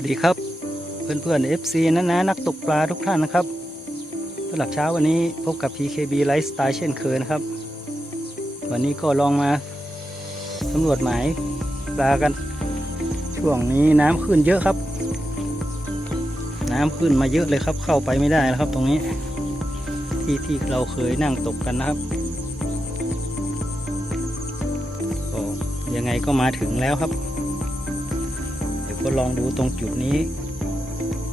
วัสดีครับเพื่อนเพื่อนๆ FC นะนะนักตกปลาทุกท่านนะครับสำหรับเช้าวันนี้พบกับ PKB Lifestyle เช่นเคยนะครับ วันนี้ก็ลองมาสำรวจหมายปลากัน ช่วงนี้น้ำขึ้นเยอะครับ น้ำขึ้นมาเยอะเลยครับ เข้าไปไม่ได้นะครับ ตรงนี้ ที่ที่เราเคยนั่งตกกันนะครับก็ยังไงก็มาถึงแล้วครับ ก็ลองดูตรงจุดนี้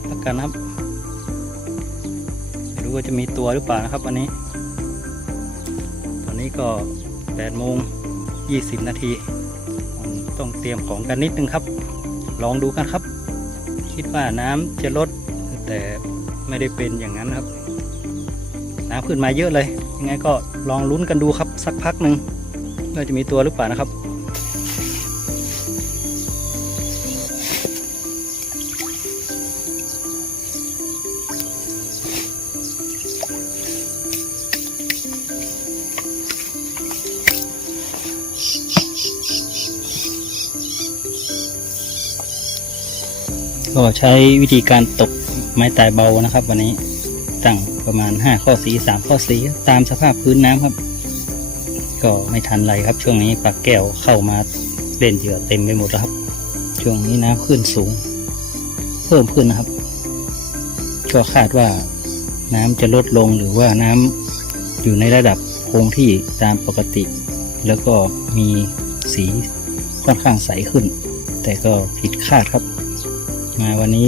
แล้วกันครับไม่รู้ว่าจะมีตัวหรือเปล่านะครับวันนี้ ตอนนี้ก็8โมง20 นาที ต้องเตรียมของกันนิดนึงครับ ลองดูกันครับ คิดว่าน้ำจะลดแต่ไม่ได้เป็นอย่างนั้นครับน้ำขึ้นมาเยอะเลย ยังไงก็ลองลุ้นกันดูครับสักพักหนึ่งว่าจะมีตัวหรือเปล่านะครับ ใช้วิธีการตกไม้ตายเบานะครับ วันนี้ตั้งประมาณ 5 ข้อสี 3 ข้อสีตามสภาพพื้นน้ำครับ ก็ไม่ทันไรครับ ช่วงนี้ปลาแก้วเข้ามาเล่นเหยื่อเต็มไปหมดแล้วครับ ช่วงนี้น้ำขึ้นสูง เพิ่มขึ้นนะครับ ก็คาดว่าน้ำจะลดลงหรือว่าน้ำอยู่ในระดับคงที่ตามปกติ แล้วก็มีสีค่อนข้างใสขึ้น แต่ก็ผิดคาดครับ มาวันนี้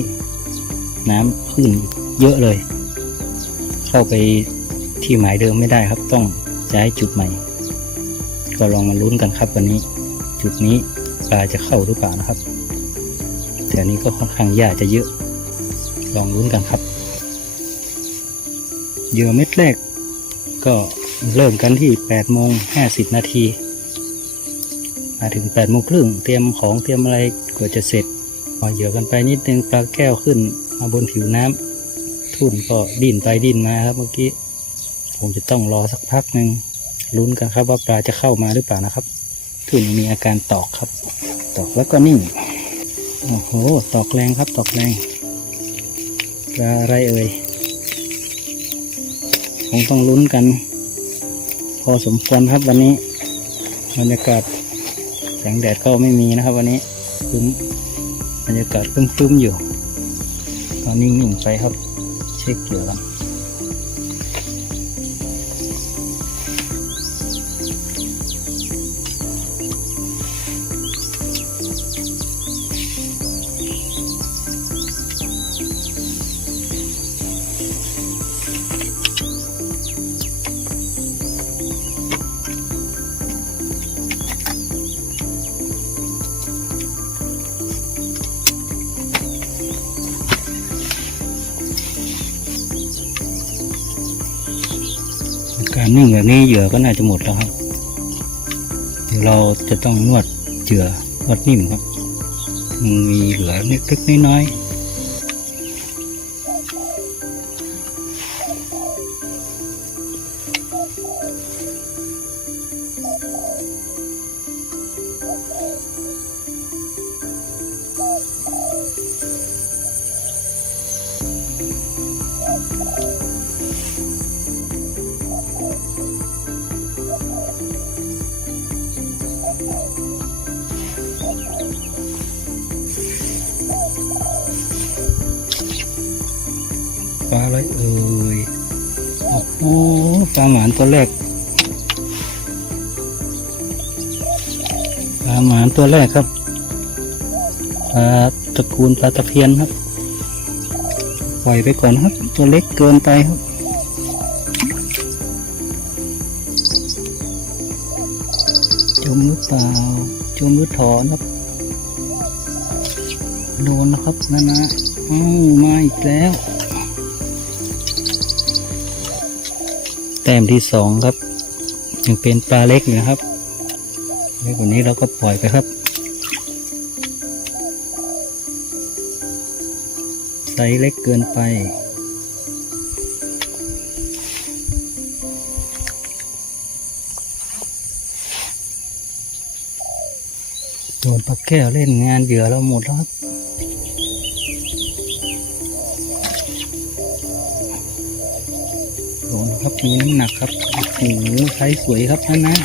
น้ำขึ้นเยอะเลย เข้าไปที่หมายเดิมไม่ได้ครับ ต้องย้ายจุดใหม่ ก็ลองมาลุ้นกันครับวันนี้ จุดนี้ปลาจะเข้าหรือเปล่านะครับแถวนี้ก็ค่อนข้างหญ้าจะเยอะ ลองลุ้นกันครับเหยื่อเม็ดแรก ก็เริ่มกันที่8โมง50นาทีมาถึง8โมงครึ่งเตรียมของเตรียมอะไรกว่าจะเสร็จ พอเหยื่อกันไปนิดนึงปลาแก้วขึ้นมาบนผิวน้ำทุ่นก็ดิ้นไปดิ้นมาครับเมื่อกี้ผมจะต้องรอสักพักหนึ่งลุ้นกันครับว่าปลาจะเข้ามาหรือเปล่านะครับ ทุ่นมีอาการตอกครับ ตอกแล้วก็นิ่งโอ้โหตอกแรงครับตอกแรงปลาอะไรเอ่ยคงต้องลุ้นกัน พอสมควรครับวันนี้บรรยากาศแสงแดดก็ไม่มีนะครับ วันนี้ครึ้ม บรรยากาศตึ้มๆอยู่ ตอนนิ่งๆไปครับ เช็คเหลือกัน การนิ่งแบบนี้เหยื่อก็น่าจะหมดแล้วครับ เดี๋ยวเราจะต้องนวดเหยื่อนวดนิ่มครับ มีเหลือเล็กๆน้อยๆ ปลาอะไรเอ่ยโอ้โหปลาหมานตัวแรกปลาหมานตัวแรกครับปลาตระกูลปลาตะเพียนครับ ปล่อยไปก่อนครับ ตัวเล็กเกินไปครับจมหรือเปล่าจมหรือถอนครับ โดนนะครับนะนะอ้ามาอีกแล้ว แต้มที่สองครับ ยังเป็นปลาเล็กอยู่นะครับเล็กกว่านี้เราก็ปล่อยไปครับ ไซส์เล็กเกินไปโดนปลาแก้วเล่นงานเหยื่อเราหมดแล้วครับ ครับมีน้ำหนักครับโอ้โหไซส์สวยครับนั่นนะ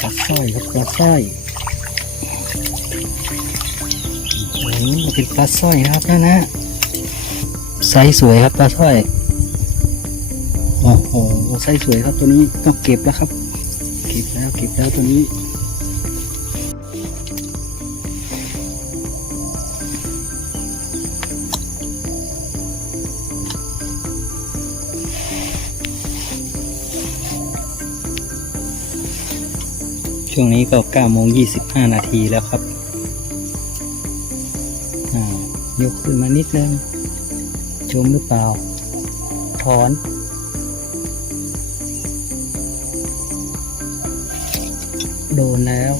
ปลาสร้อยครับปลาสร้อยโอ้โหเป็นปลาสร้อยนะครับนั่นนะไซส์สวยครับปลาสร้อยโอ้โหไซส์สวยครับตัวนี้ต้องเก็บแล้วครับ เก็บแล้วเก็บแล้วตัวนี้ ช่วงนี้ก็9โมง25 นาทีแล้วครับอ่ายกขึ้นมานิดนึงจมหรือเปล่า ถอน โดนแล้ว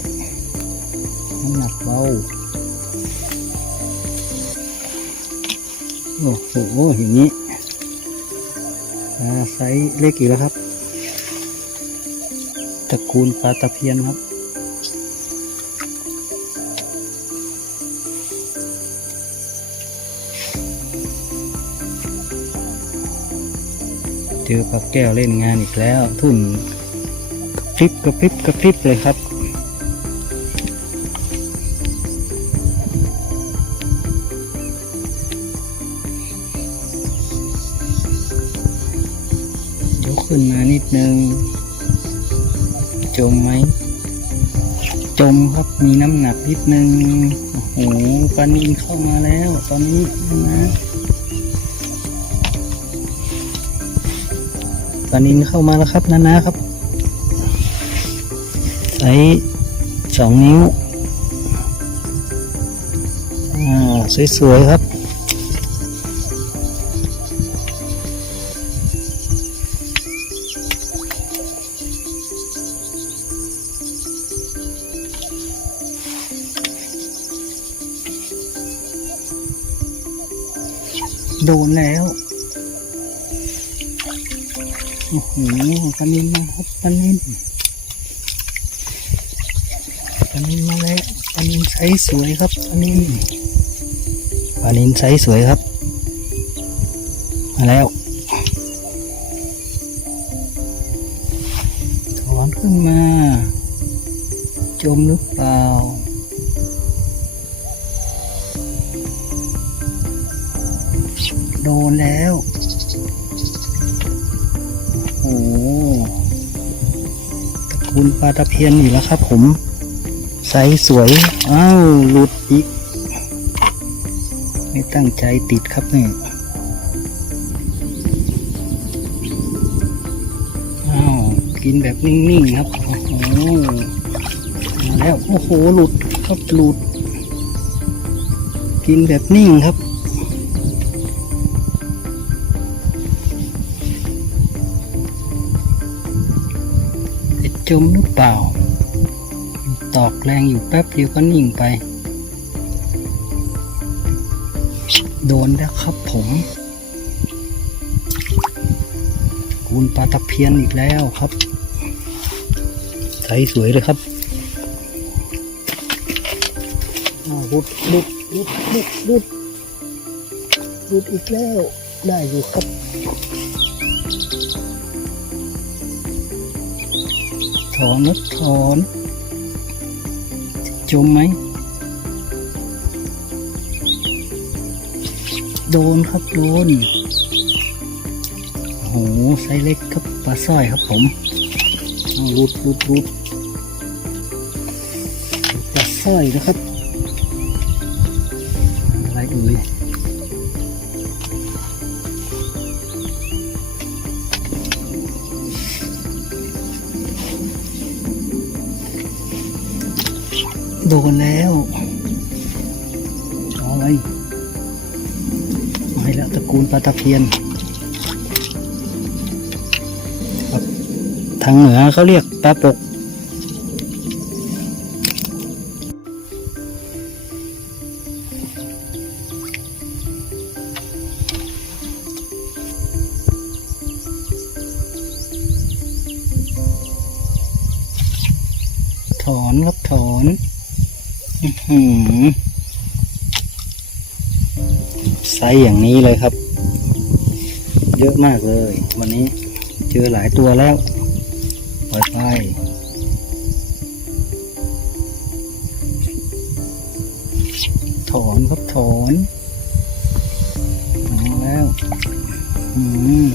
น้ำหนักเบา โอ้โห อย่างนี้อ่าไซส์เล็กอีกแล้วครับตระกูลปลาตะเพียนครับ จอปลาแก้วเล่นงานอีกแล้ว ทุ่นกระพริบกระพริบกระพริบเลยครับ ยกขึ้นมานิดนึง จมไหม จมครับมีน้ำหนักนิดนึง โอ้โหปลานินเข้ามาแล้ว ตอนนี้นะ ปลานินเข้ามาแล้วครับนานาครับใส่สองนิ้วอ่าสวยๆครับโดนแล้ว โอ้โหปลานินมาครับปลานินปลานินมาแล้วปลานินไซส์สวยครับปลานินปลานินไซส์สวยครับ มาแล้วถอนขึ้นมา จมหรือเปล่า ตะกูลปลาตะเพียนอีกแล้วครับผมไซส์สวยอ้าวหลุดอีก ไม่ตั้งใจติดครับเนี่ยอ้าวกินแบบนิ่งๆครับโอ้โหมาแล้วโอ้โหหลุดครับหลุด กินแบบนิ่งครับ จมหรือเปล่า ตอกแรงอยู่แป๊บเดียวก็นิ่งไป โดนแล้วครับผมคูณปลาตะเพียนอีกแล้วครับใสสวยเลยครับรุดรุดรุดรุดรุดรุดอีกแล้ว ได้อยู่ครับ อนนะถอนจมไหม โดนครับโดนโอ้โหไซเล็กครับปลาสร้อยครับผมรูดรูดรูดปลาสร้อยนะครับ โดนแล้วเอาอะไรมาให้แล้วตระกูลปลาตะเพียนทางเหนือเขาเรียกปลาปก อื้อหือไซส์อย่างนี้เลยครับ เยอะมากเลย วันนี้เจอหลายตัวแล้วปล่อยไปถอนครับถอนเอาแล้วอืม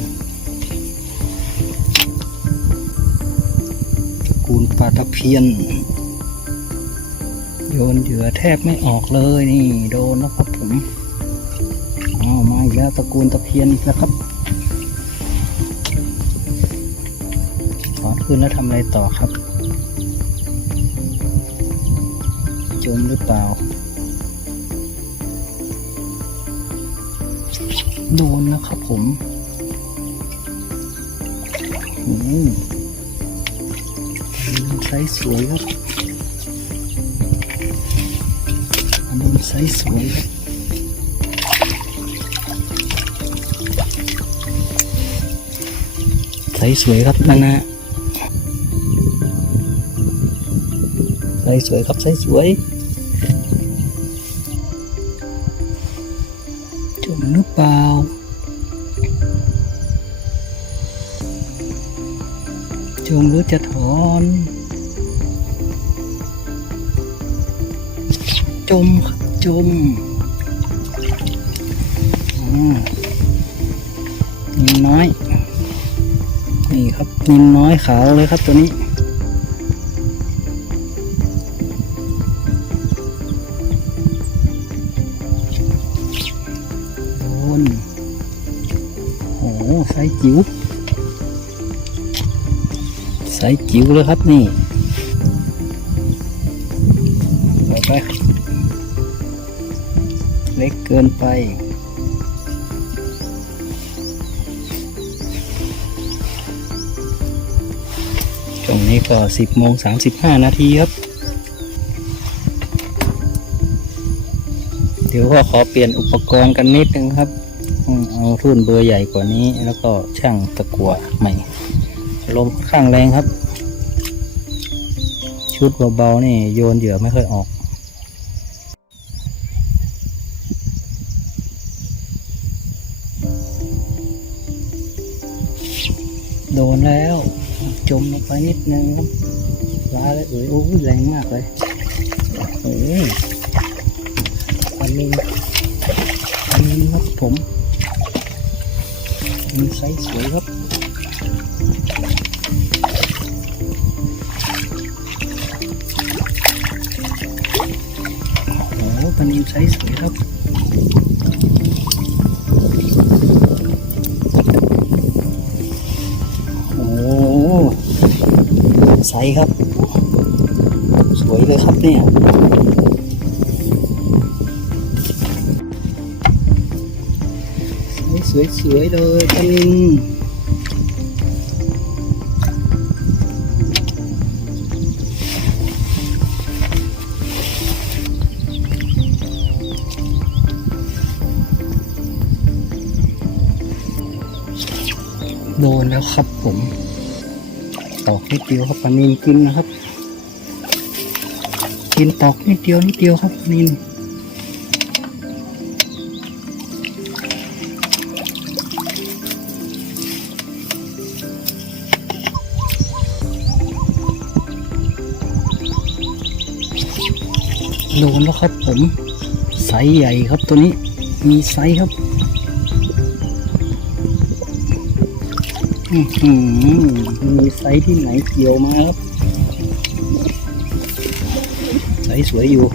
กูลปลาตะเพียน โยนเหยื่อแทบไม่ออกเลยนี่โดนแล้วครับผมอ้าวมาอีกแล้วตระกูลตะเพียนอีกแล้วครับถอนขึ้นแล้วทำอะไรต่อครับ จมหรือเปล่า โดนนะครับผมอ้โหไซส์สวยครับ ส์สวยครับไซส์สวยครับนั่นนะไซส์สวยครับไซส์สวย นี่ครับนินน้อยขาวเลยครับตัวนี้ โดนโอ้โหไซส์จิ๋วไซส์จิ๋วเลยครับนี่ไปไปเล็กเกินไป ช่วงนี้ก็สิบโมงสามสิบห้านาทีครับ เดี๋ยวก็ขอเปลี่ยนอุปกรณ์กันนิดนึงครับ เอาทุ่นเบอร์ใหญ่กว่านี้แล้วก็ช่างตะกั่วใหม่ ลมข้างแรงครับ ชุดเบาๆนี่โยนเหยื่อไม่ค่อยออกโดนแล้ว จมลงไปนิดนึงครับปลาเลยเอ้ยโอ้ยแรงมากเลยเอ้ยอันนี้อันนี้ครับผมมีไซส์สวยครับโอ้โหปลานินไซส์สวยครับ สครับ สวยเลยครับเนี่ยสวยสวยๆเลยปนินโดนแล้วครับผม ตอกนิดเดียวครับปลานินกินนะครับ กินตอกนิดเดียวนิดเดียวครับปลานินโดนแล้วครับผมไซส์ใหญ่ครับตัวนี้มีไซส์ครับ มีไซส์ที่ไหนเกี่ยวมาครับไซส์สวยอยู่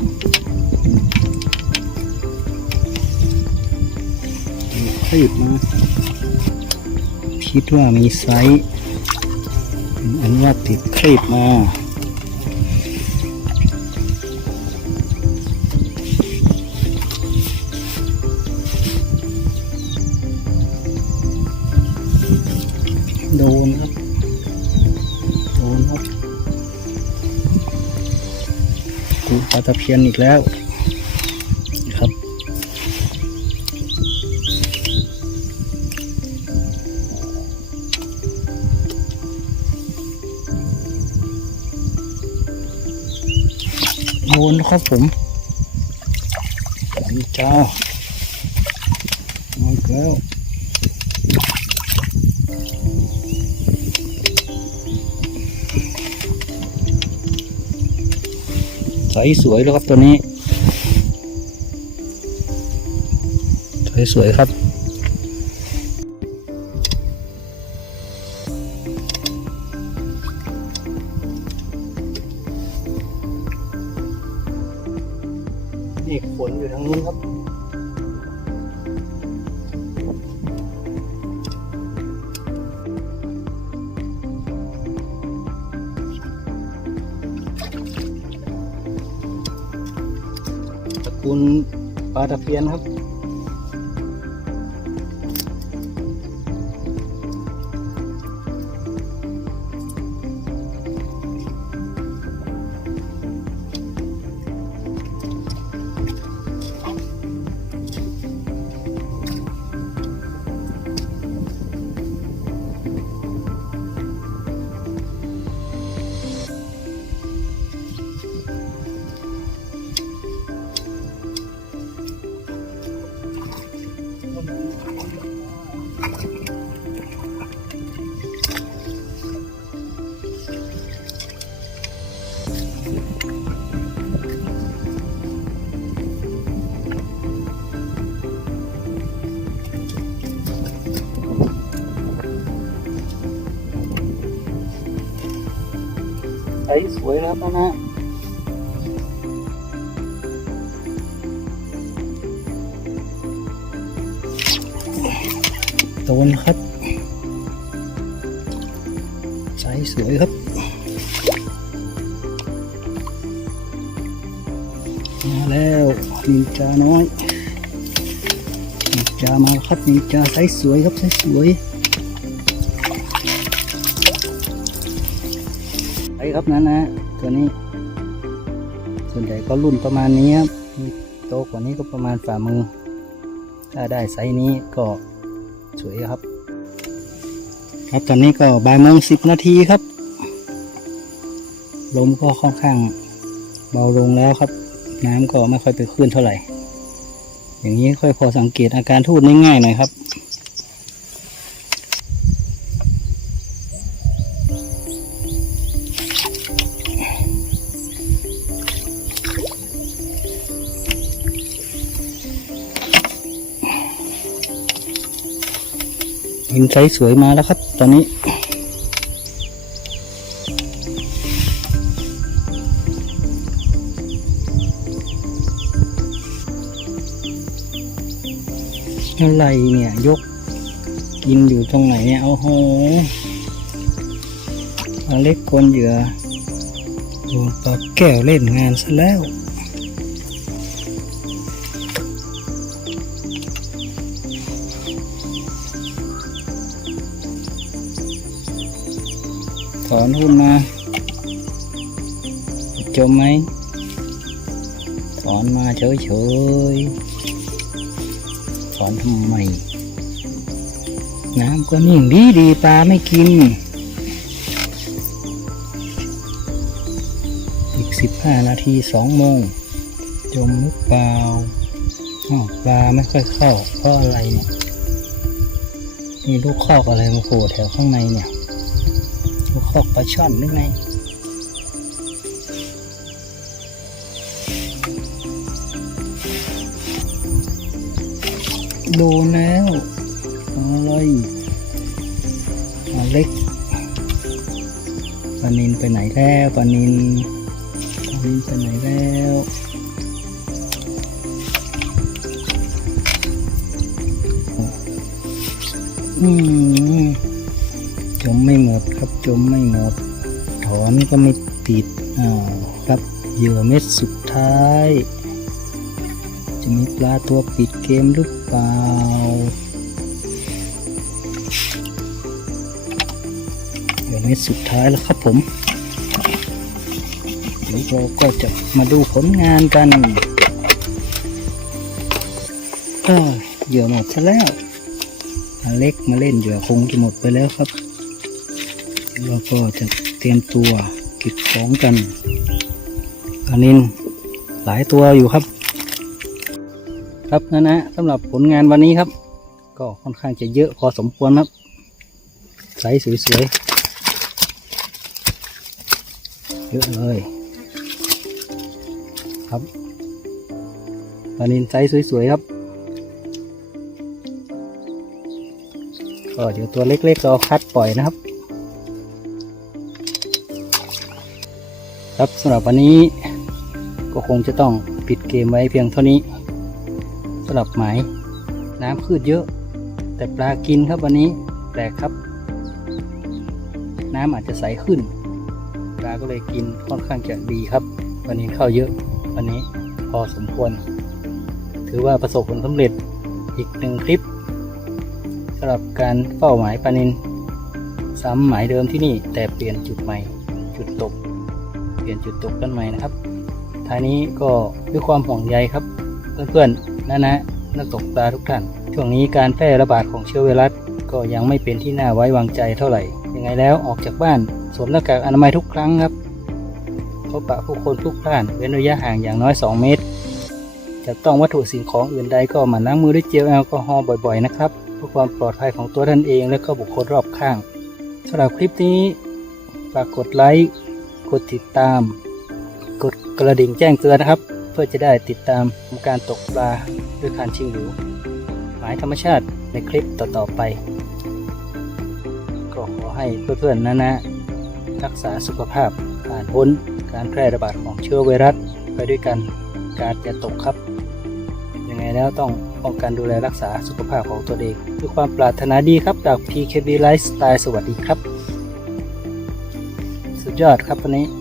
คลีบมาคิดว่ามีไซส์อันนี้ว่าติดคลีบมาะเพียนอีกแล้วครับโดนครับผมนี่จ้ามาอีกแล้ว ใสสวยเลยครับตัวนี้ สวยสวยครับ ปลา ตะเพียนครับในินจาน้อยนินจามาครับนินจาใสสวยครับใสสวยไอ้ครับนั่นนะตัวนี้ ส่วนใหญ่ก็รุ่นประมาณนี้ครับโตกว่านี้ก็ประมาณฝ่ามือ ถ้าได้ไซส์นี้ก็สวยครับ ครับตอนนี้ก็บ่ายโมงสิบนาทีครับลมก็ค่อนข้างเบาลงแล้วครับ น้ำก็ไม่ค่อยไปขึ้นเท่าไหร่ อย่างนี้ค่อยพอสังเกตอาการทูดง่ายๆหน่อยครับหินไซส์สวยมาแล้วครับ ตอนนี้ อะไรเนี่ย ยกกินอยู่ตรงไหนเนี่ยเอาโหปลาเล็กกวนเหยื่อโดนปลาแก้วเล่นงานซะแล้วถอนหุ้นมาจมไหมถอนมาเฉยๆ อนทำไม น้ำก็นิ่งดีดีปลาไม่กิน อีกสิบห้านาทีสองโมง จมหรือเปล่าอ้าวปลาไม่ค่อยเข้า เพราะอะไรเนี่ย มีลูกคอกอะไรมาโผล่แถวข้างในเนี่ย ลูกคอกปลาช่อนหรือไง โดนแล้วอะไรปลาเล็กปานินไปไหนแล้วปานินปานินไปไหนแล้วอืมจมไม่หมดครับจมไม่หมด ถอนก็ไม่ติดอ้าวครับเหยื่อเม็ดสุดท้าย จะมีปลาตัวปิด มหรือเปล่าเหยื่อเม็ดสุดท้ายแล้วครับผมเดี๋ยวเราก็จะมาดูผลงานกันอ้าวเหยื่อหมดซะแล้วอันเล็กมาเล่นเหยื่อคงจะหมดไปแล้วครับเราก็จะเตรียมตัวเก็บของกันอันนินหลายตัวอยู่ครับ ครับนั่นนะสำหรับผลงานวันนี้ครับ ก็ค่อนข้างจะเยอะพอสมควรครับไซส์สวยๆเยอะเลย ครับปลานินไซส์สวยๆครับก็เดี๋ยวตัวเล็กๆเราคัดปล่อยนะครับ ครับสำหรับวันนี้ก็คงจะต้องปิดเกมไว้เพียงเท่านี้ สำหรับหมายน้ำพืชเยอะ แต่ปลากินครับวันนี้แปลกครับ น้ำอาจจะใสขึ้น ปลาก็เลยกินค่อนข้างจะดีครับ วันนี้เข้าเยอะ วันนี้พอสมควร ถือว่าประสบผลสำเร็จอีกหนึ่งคลิปสำหรับการเป้าหมายปลานินซ้ำหมายเดิมที่นี่แต่เปลี่ยนจุดใหม่จุดตก เปลี่ยนจุดตกกันใหม่นะครับท้ายนี้ก็ด้วยความห่วงใยครับ เพื่อนๆ นะนะนักตกปลาทุกท่าน ช่วงนี้การแพร่ระบาดของเชื้อไวรัสก็ยังไม่เป็นที่น่าไว้วางใจเท่าไหร่ ยังไงแล้วออกจากบ้านสวมหน้ากากอนามัยทุกครั้งครับพบปะผู้คนทุกท่านเว้นระยะห่างอย่างน้อย 2 เมตร จะต้องวัตถุสิ่งของอื่นใดก็หมั่นล้างมือด้วยเจลแอลกอฮอล์บ่อยๆนะครับเพื่อความปลอดภัยของตัวท่านเองและก็บุคคลรอบข้างสำหรับคลิปนี้ฝากกดไลค์ กดติดตาม กดกระดิ่งแจ้งเตือนนะครับ พื่อจะได้ติดตามการตกปลาด้วยการชิงหรูหมายธรรมชาติในคลิปต่อๆไป ก็ขอให้เพื่อนๆนะนะรักษาสุขภาพผ่านพ้นการแพร่ระบาดของเชื้อไวรัสไปด้วยกันการจะตกครับ ยังไงแล้วต้องป้องกันดูแลรักษาสุขภาพของตัวเองด้วยความปรารถนาดีครับจาก PKB Lifestyle สวัสดีครับ สุดยอดครับวันนี้